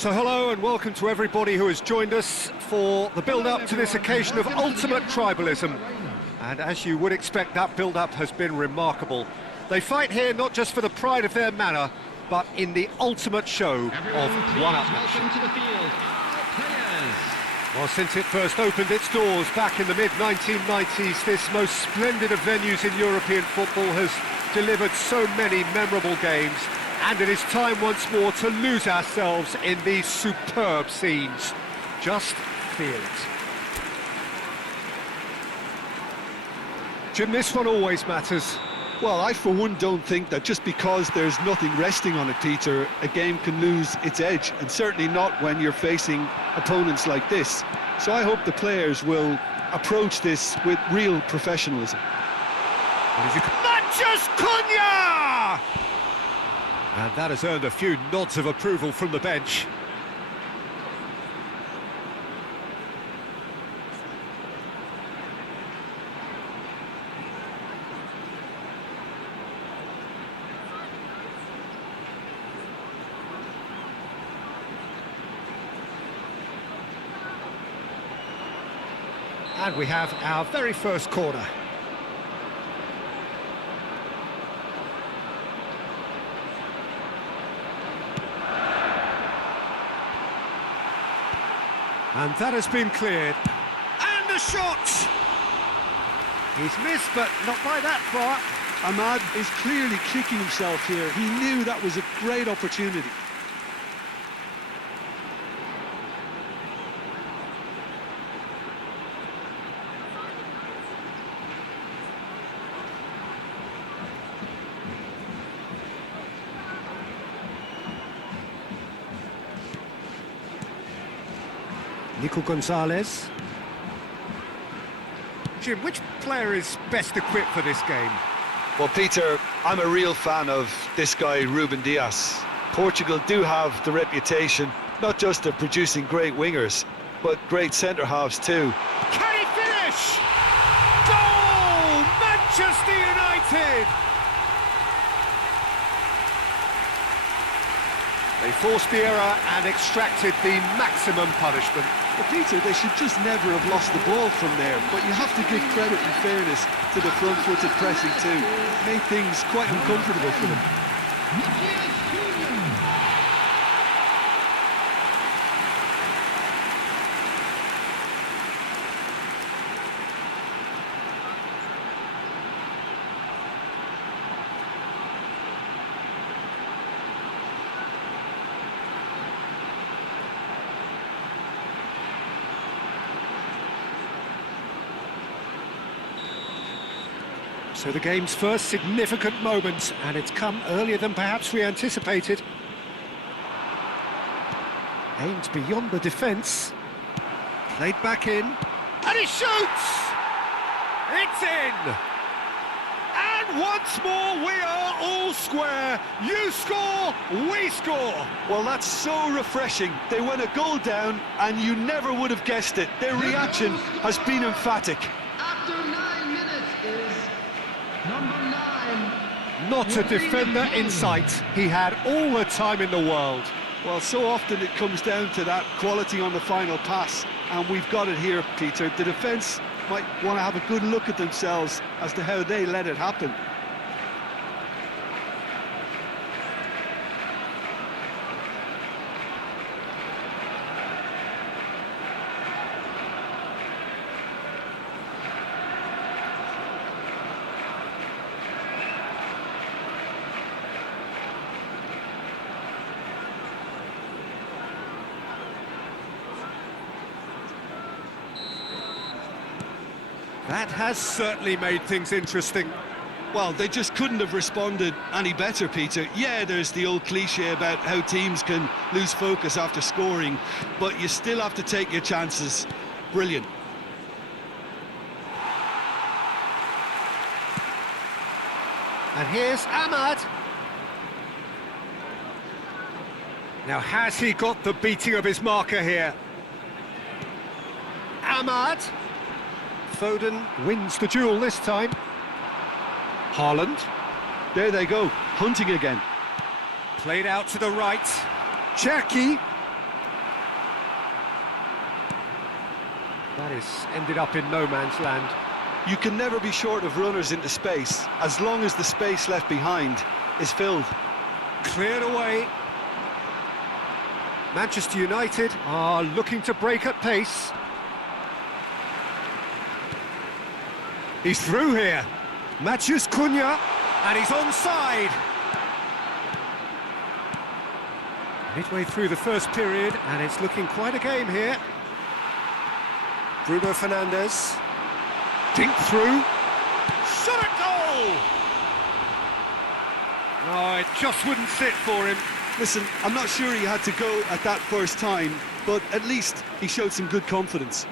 So hello and welcome to everybody who has joined us for the build-up to this occasion of ultimate tribalism. And as you would expect, that build-up has been remarkable. They fight here not just for the pride of their manor, but in the ultimate show of one-upmanship. Well, since it first opened its doors back in the mid-1990s, this most splendid of venues in European football has delivered so many memorable games. And it is time once more to lose ourselves in these superb scenes. Just feel it. Jim, this one always matters. Well, I for one don't think that just because there's nothing resting on it, Peter, a game can lose its edge, and certainly not when you're facing opponents like this. So I hope the players will approach this with real professionalism. Matheus Cunha! And that has earned a few nods of approval from the bench. And we have our very first corner. And that has been cleared. And the shot! He's missed, but not by that far. Ahmad is clearly kicking himself here. He knew that was a great opportunity. Nico Gonzalez. Jim, which player is best equipped for this game? Well, Peter, I'm a real fan of this guy, Ruben Dias. Portugal do have the reputation, not just of producing great wingers, but great centre-halves too. Can he finish? Goal! Manchester United! They forced the error and extracted the maximum punishment. Well, Peter, they should just never have lost the ball from there, but you have to give credit and fairness to the front-footed pressing too. Made things quite uncomfortable for them. So the game's first significant moment, and it's come earlier than perhaps we anticipated. Aimed beyond the defence. Played back in. And he shoots! It's in! And once more we are all square. You score, we score! Well, that's so refreshing. They went a goal down, and you never would have guessed it. Their reaction has been emphatic. After 9 minutes is number 9. Not a defender in sight. He had all the time in the world. Well, so often it comes down to that quality on the final pass, and we've got it here, Peter. The defence might want to have a good look at themselves as to how they let it happen. That has certainly made things interesting. Well, they just couldn't have responded any better, Peter. Yeah, there's the old cliche about how teams can lose focus after scoring, but you still have to take your chances. Brilliant. And here's Ahmad. Now, has he got the beating of his marker here? Ahmad. Foden wins the duel this time. Haaland. There they go, hunting again. Played out to the right. Cherki. That is ended up in no man's land. You can never be short of runners into space, as long as the space left behind is filled. Cleared away. Manchester United are looking to break at pace. He's through here. Matheus Cunha, and he's onside. Midway through the first period, and it's looking quite a game here. Bruno Fernandes. Dink through. Shot at goal! No, it just wouldn't sit for him. Listen, I'm not sure he had to go at that first time, but at least he showed some good confidence.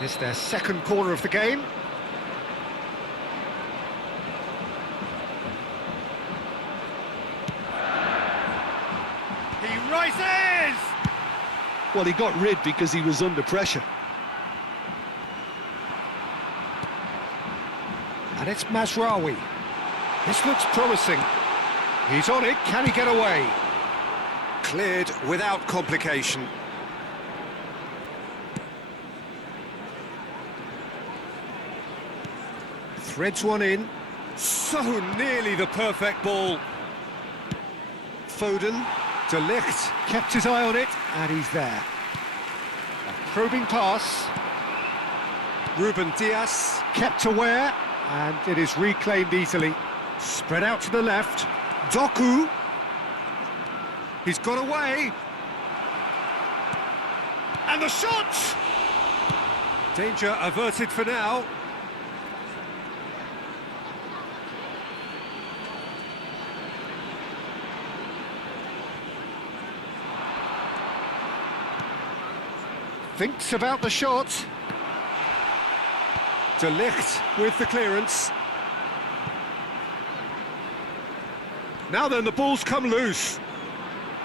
It's their second corner of the game. He rises! Well, he got rid because he was under pressure. And it's Mazraoui. This looks promising. He's on it, can he get away? Cleared without complication. Threads one in. So nearly the perfect ball. Foden. De Ligt kept his eye on it, and he's there. A probing pass. Ruben Dias kept aware, and it is reclaimed easily. Spread out to the left. Doku. He's got away. And the shot! Danger averted for now. Thinks about the shot. De Ligt with the clearance. Now then, the ball's come loose.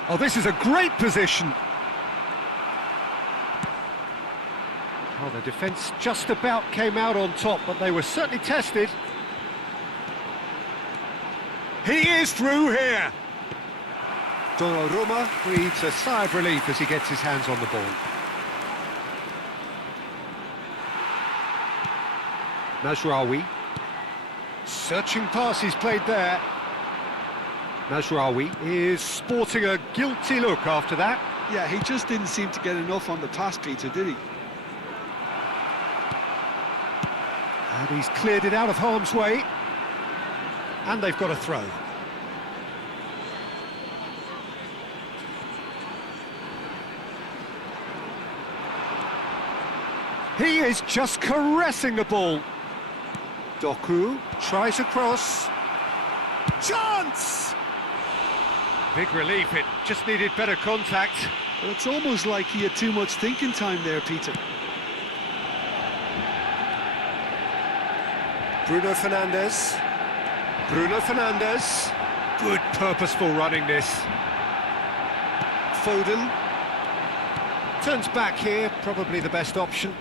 Oh, this is a great position. Oh, the defence just about came out on top, but they were certainly tested. He is through here. Donnarumma breathes a sigh of relief as he gets his hands on the ball. Mazraoui. Searching pass he's played there. Mazraoui is sporting a guilty look after that. Yeah, he just didn't seem to get enough on the pass, Peter, did he? And he's cleared it out of harm's way. And they've got a throw. He is just caressing the ball. Doku tries a cross. Chance! Big relief, it just needed better contact. Well, it's almost like he had too much thinking time there, Peter. Bruno Fernandes. Bruno Fernandes. Good purposeful running this. Foden. Turns back here, probably the best option.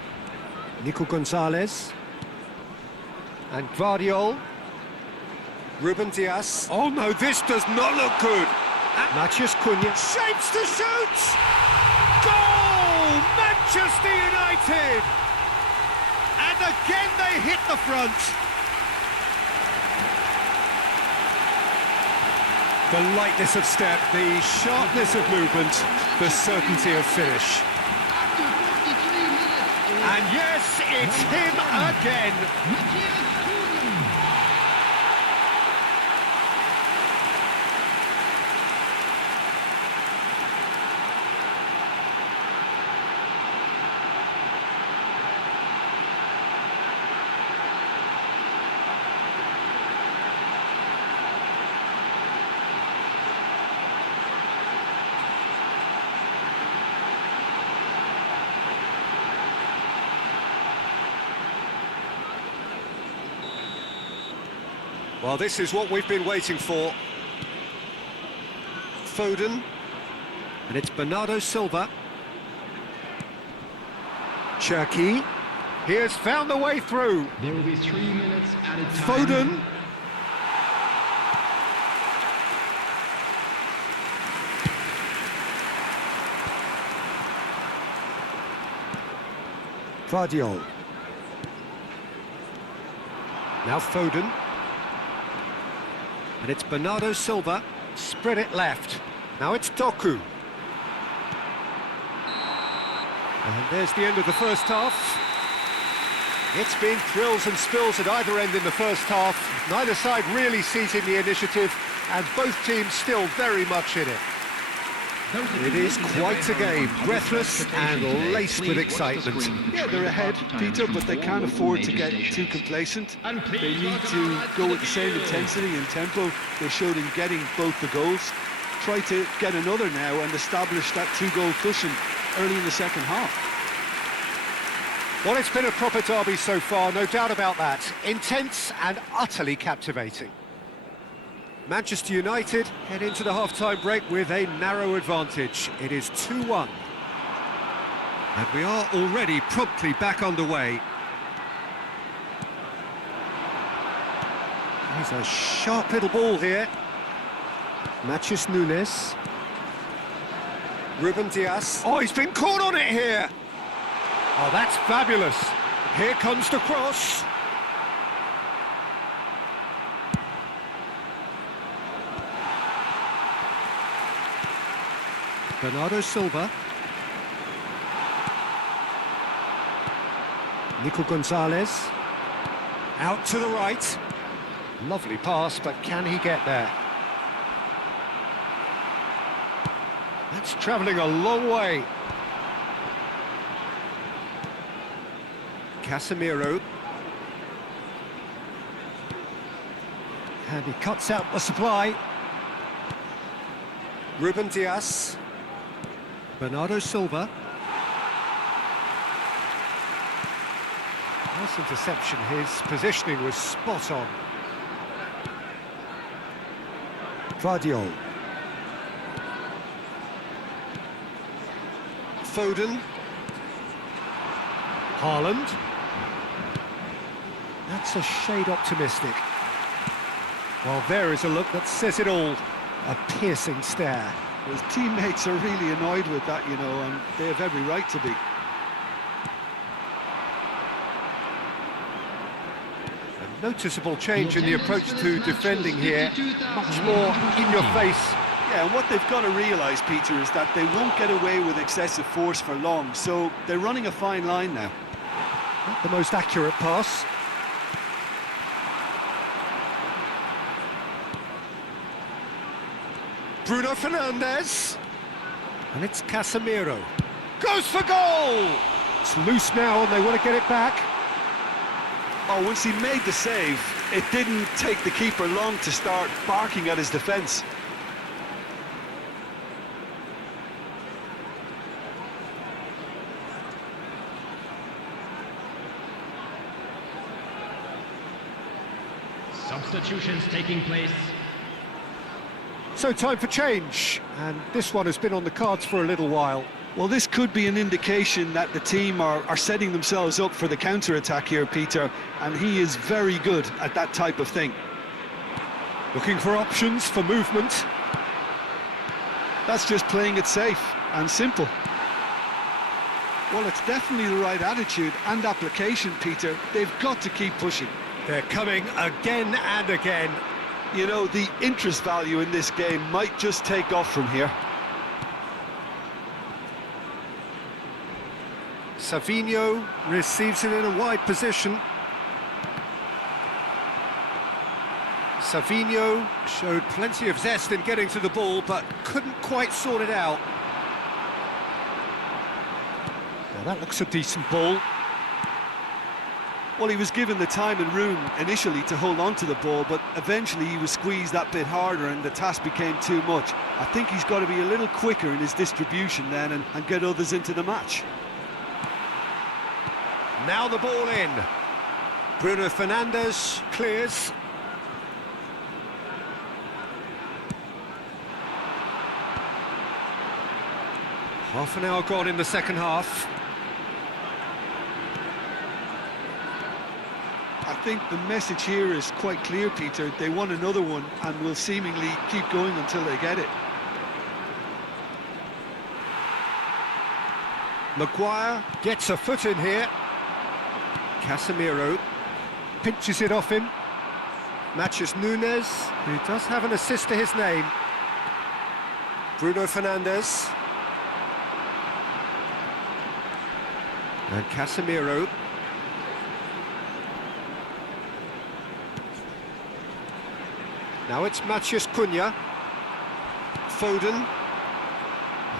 Nico Gonzalez. And Guardiol. Ruben Dias. Oh no, this does not look good. Matheus Cunha. Shapes to shoot! Goal! Manchester United! And again they hit the front. The lightness of step, the sharpness of movement, the certainty of finish. After 43 minutes, And yes, it's him again. Matheus Cunha. Well, this is what we've been waiting for. Foden. And it's Bernardo Silva. Cherki. He has found the way through. There will be 3 minutes at a time. Foden. Vardiol. Now Foden. And it's Bernardo Silva. Spread it left. Now it's Doku. And there's the end of the first half. It's been thrills and spills at either end in the first half. Neither side really seizing the initiative, and both teams still very much in it. It is quite a game, breathless and laced with excitement. Yeah, they're ahead, Peter, but they can't afford to get too complacent. They need to go with the same intensity and tempo they showed in getting both the goals. Try to get another now and establish that two-goal cushion early in the second half. Well, it's been a proper derby so far, no doubt about that. Intense and utterly captivating. Manchester United head into the half-time break with a narrow advantage. It is 2-1. And we are already promptly back underway. Here's a sharp little ball here. Matheus Nunes. Ruben Dias. Oh, he's been caught on it here. Oh, that's fabulous. Here comes the cross. Bernardo Silva. Nico Gonzalez. Out to the right. Lovely pass, but can he get there? That's travelling a long way. Casemiro. And he cuts out the supply. Ruben Dias. Bernardo Silva. Nice interception, his positioning was spot on. Vardiol. Foden. Haaland. That's a shade optimistic. Well, there is a look that says it all. A piercing stare. His teammates are really annoyed with that, you know, and they have every right to be. A noticeable change in the approach to defending here. Much more in your face. Yeah, and what they've got to realise, Peter, is that they won't get away with excessive force for long, so they're running a fine line now. Not the most accurate pass. Bruno Fernandes. And it's Casemiro. Goes for goal! It's loose now and they want to get it back. Oh, once he made the save, it didn't take the keeper long to start barking at his defence. Substitutions taking place. So time for change, and this one has been on the cards for a little while. Well, this could be an indication that the team are setting themselves up for the counter-attack here, Peter, and he is very good at that type of thing. Looking for options for movement. That's just playing it safe and simple. Well, it's definitely the right attitude and application, Peter. They've got to keep pushing. They're coming again and again. You know, the interest value in this game might just take off from here. Savinho receives it in a wide position. Savinho showed plenty of zest in getting to the ball, but couldn't quite sort it out. Now that looks a decent ball. Well, he was given the time and room initially to hold on to the ball, but eventually he was squeezed that bit harder and the task became too much. I think he's got to be a little quicker in his distribution then and get others into the match. Now the ball in. Bruno Fernandes clears. Half an hour gone in the second half. think the message here is quite clear, Peter. They want another one and will seemingly keep going until they get it. Maguire gets a foot in here. Casemiro pinches it off him. Matheus Cunha, who does have an assist to his name. Bruno Fernandes. And Casemiro. Now it's Matheus Cunha. Foden.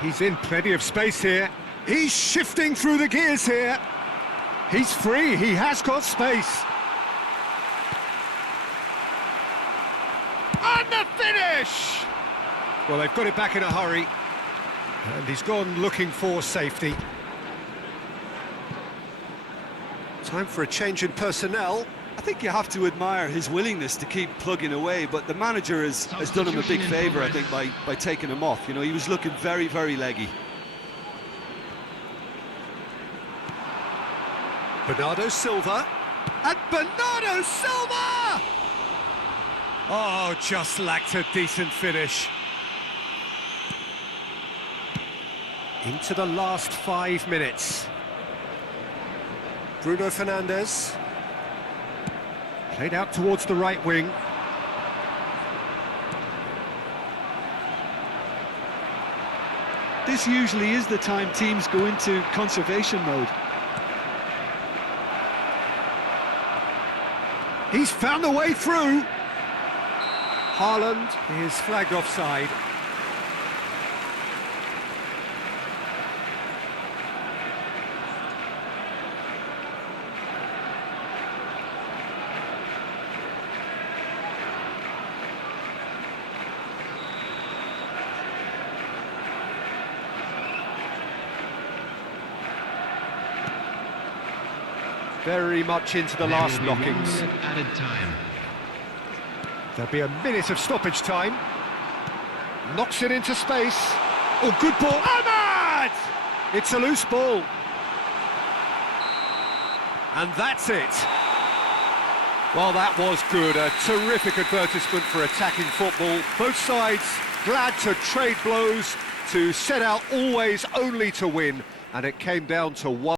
He's in plenty of space here. He's shifting through the gears here. He's free, he has got space. And the finish! Well, they've got it back in a hurry. And he's gone looking for safety. Time for a change in personnel. I think you have to admire his willingness to keep plugging away, but the manager has done him a big favour, I think, by taking him off. You know, he was looking very, very leggy. Bernardo Silva. And Bernardo Silva! Oh, just lacked a decent finish. Into the last 5 minutes. Bruno Fernandes. Played out towards the right wing. This usually is the time teams go into conservation mode. He's found a way through. Haaland is flagged offside. Very much into the last knockings. Added time. There'll be a minute of stoppage time. Knocks it into space. Oh, good ball. Ahmad! It's a loose ball. And that's it. Well, that was good. A terrific advertisement for attacking football. Both sides glad to trade blows, to set out always only to win. And it came down to one.